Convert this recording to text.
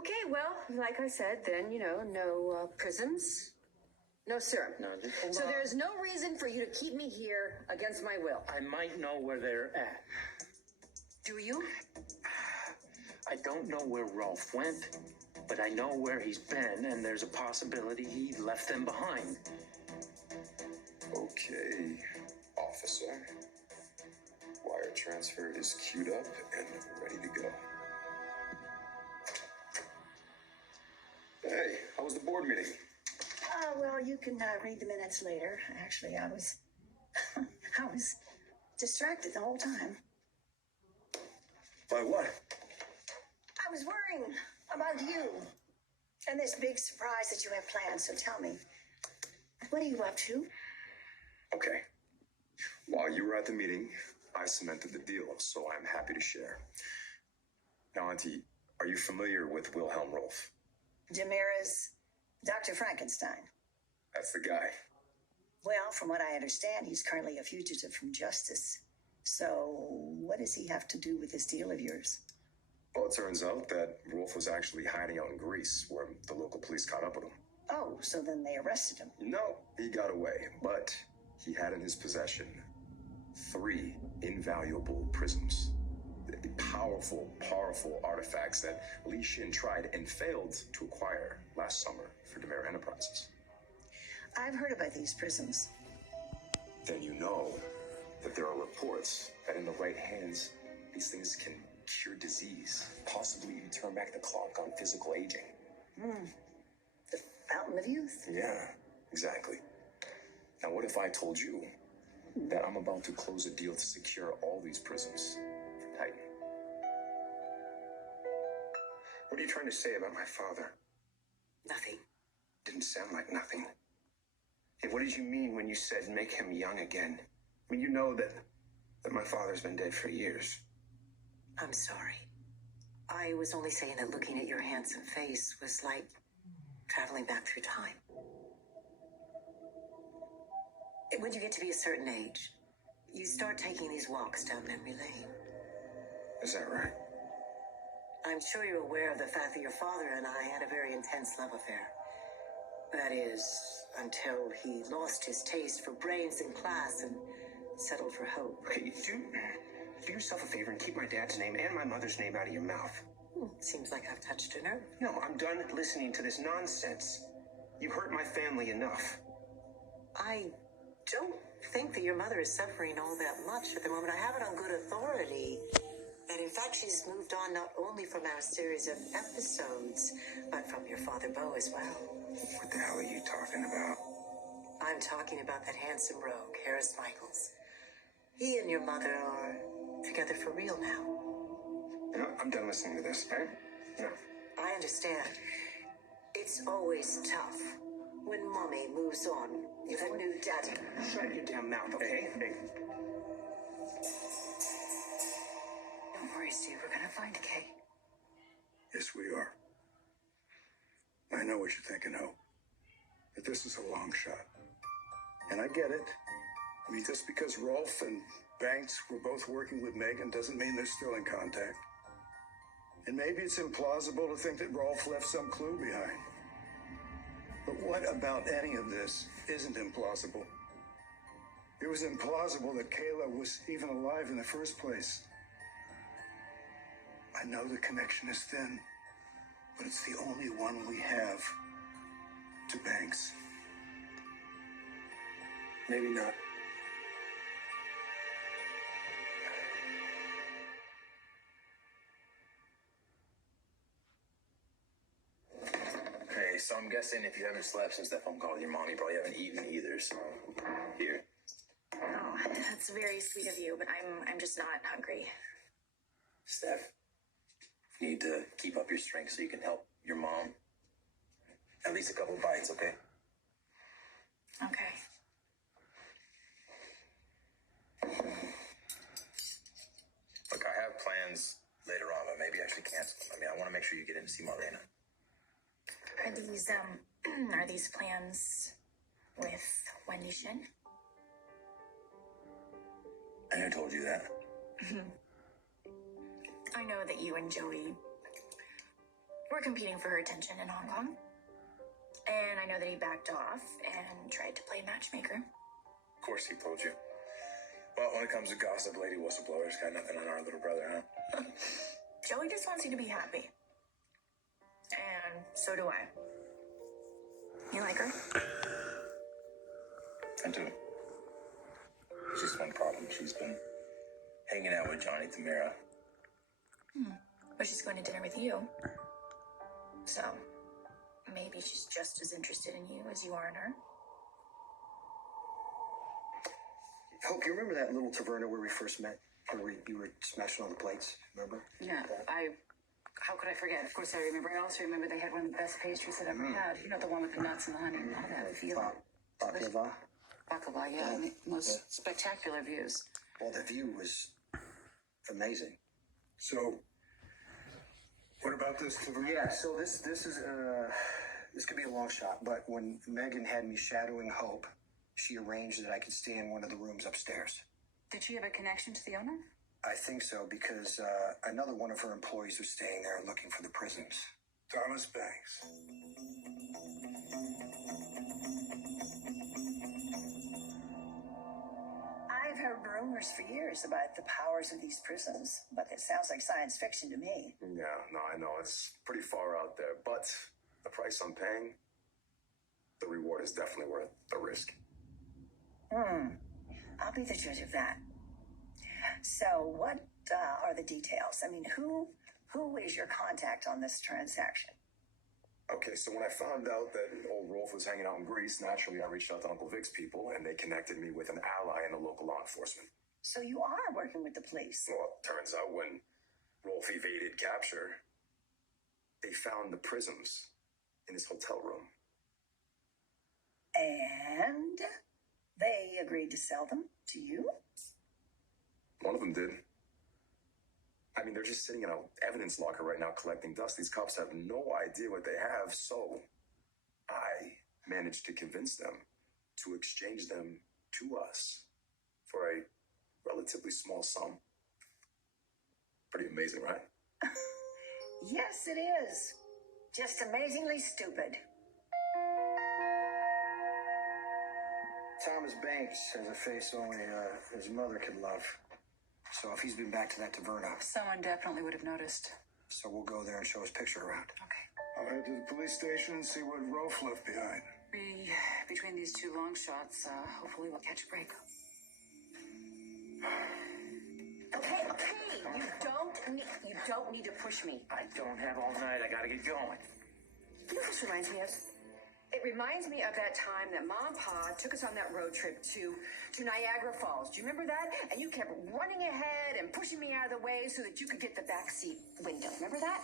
Okay, well, like I said, then, no prisons, no serum. No, just hold So on. there's no reason for you to keep me here against my will. I might know where they're at. Do you? I don't know where Rolf went, but I know where he's been, and there's a possibility he left them behind. Okay, officer. Wire transfer is queued up and ready to go. Hey, how was the board meeting? Well, you can read the minutes later. Actually, I was I was distracted the whole time. By what? I was worrying about you and this big surprise that you have planned. So tell me, what are you up to? Okay. While you were at the meeting, I cemented the deal, so I'm happy to share. Now, Auntie, are you familiar with Wilhelm Rolf? Demira's Dr. Frankenstein. That's the guy. Well, from what I understand, he's currently a fugitive from justice. So what does he have to do with this deal of yours? Well, it turns out that Rolf was actually hiding out in Greece, where the local police caught up with him. Oh, so then they arrested him. No, he got away, but he had in his possession 3 invaluable prisms. Powerful artifacts that Li Xin tried and failed to acquire last summer for Demira Enterprises. I've heard about these prisms. Then you know that there are reports that in the right hands, these things can cure disease, possibly even turn back the clock on physical aging. The fountain of youth. Yeah, exactly. Now, what if I told you that I'm about to close a deal to secure all these prisms for Titan? What are you trying to say about my father? Nothing. Didn't sound like nothing. Hey, what did you mean when you said make him young again? I mean, you know that my father's been dead for years. I'm sorry. I was only saying that looking at your handsome face was like traveling back through time. When you get to be a certain age, you start taking these walks down memory lane. Is that right? I'm sure you're aware of the fact that your father and I had a very intense love affair. That is, until he lost his taste for brains in class and settled for hope. Okay, do yourself a favor and keep my dad's name and my mother's name out of your mouth. Seems like I've touched a nerve. No, I'm done listening to this nonsense. You hurt my family enough. I don't think that your mother is suffering all that much at the moment. I have it on good authority that, in fact, she's moved on not only from our series of episodes, but from your father, Beau, as well. What the hell are you talking about? I'm talking about that handsome rogue, Harris Michaels. He and your mother are together for real now. You know, I'm done listening to this, right? No. I understand. It's always tough when mommy moves on with a new daddy. Shut your damn mouth, okay? Hey. Don't worry, Steve. We're gonna find Kay. Yes, we are. I know what you're thinking, Hope. But this is a long shot. And I get it. I mean, just because Rolf and Banks were both working with Megan doesn't mean they're still in contact. And maybe it's implausible to think that Rolf left some clue behind. But what about any of this isn't implausible? It was implausible that Kayla was even alive in the first place. I know the connection is thin, but it's the only one we have to Banks. Maybe not. Hey, so I'm guessing if you haven't slept since that phone call with your mom, you probably haven't eaten either, so here. Oh, that's very sweet of you, but I'm just not hungry. Steph, you need to keep up your strength so you can help your mom. At least a couple of bites, okay? Okay. Look, I have plans later on, but maybe I should cancel them. I mean, I want to make sure you get in to see Marlena. Are these plans with Wendy Shin? I who told you that? I know that you and Joey we're competing for her attention in Hong Kong. And I know that he backed off and tried to play matchmaker. Of course he told you. Well, when it comes to gossip, lady whistleblowers got nothing on our little brother, huh? Joey just wants you to be happy. And so do I. You like her? I do. Just one problem. She's been hanging out with Johnny Tamara. But she's going to dinner with you. So, maybe she's just as interested in you as you are in her. Hope, you remember that little taverna where we first met? Where you were smashing all the plates, remember? Yeah, how could I forget? Of course I remember. I also remember they had one of the best pastries I'd ever had. You know, the one with the nuts and the honey and all that. Baklava? Baklava, yeah. And the most spectacular views. Well, the view was amazing. So, what about this taverna? Yeah, so this is, this could be a long shot, but when Megan had me shadowing Hope, she arranged that I could stay in one of the rooms upstairs. Did she have a connection to the owner? I think so, because another one of her employees was staying there looking for the prisons. Thomas Banks. I've heard rumors for years about the powers of these prisons, but it sounds like science fiction to me. Yeah, no, I know it's pretty far out there, but the price I'm paying, the reward is definitely worth the risk. I'll be the judge of that. So, what are the details? I mean, who is your contact on this transaction? Okay, so when I found out that old Rolf was hanging out in Greece, naturally I reached out to Uncle Vic's people, and they connected me with an ally in the local law enforcement. So you are working with the police. Well, it turns out when Rolf evaded capture, they found the prisms in his hotel room. And they agreed to sell them to you? One of them did. I mean, they're just sitting in an evidence locker right now collecting dust. These cops have no idea what they have, so I managed to convince them to exchange them to us for a relatively small sum. Pretty amazing, right? Yes, it is. Just amazingly stupid. Thomas Banks has a face only his mother could love. So if he's been back to that taverna, Someone definitely would have noticed. so we'll go there and show his picture around. Okay. I'll head to the police station and see what Rolf left behind. Between these two long shots, hopefully we'll catch a break. Okay, you don't need to push me. I don't have all night. I gotta get going. You know what this reminds me of? It reminds me of that time that Mom and Pa took us on that road trip to Niagara Falls. Do you remember that? And you kept running ahead and pushing me out of the way so that you could get the back seat window. Remember that?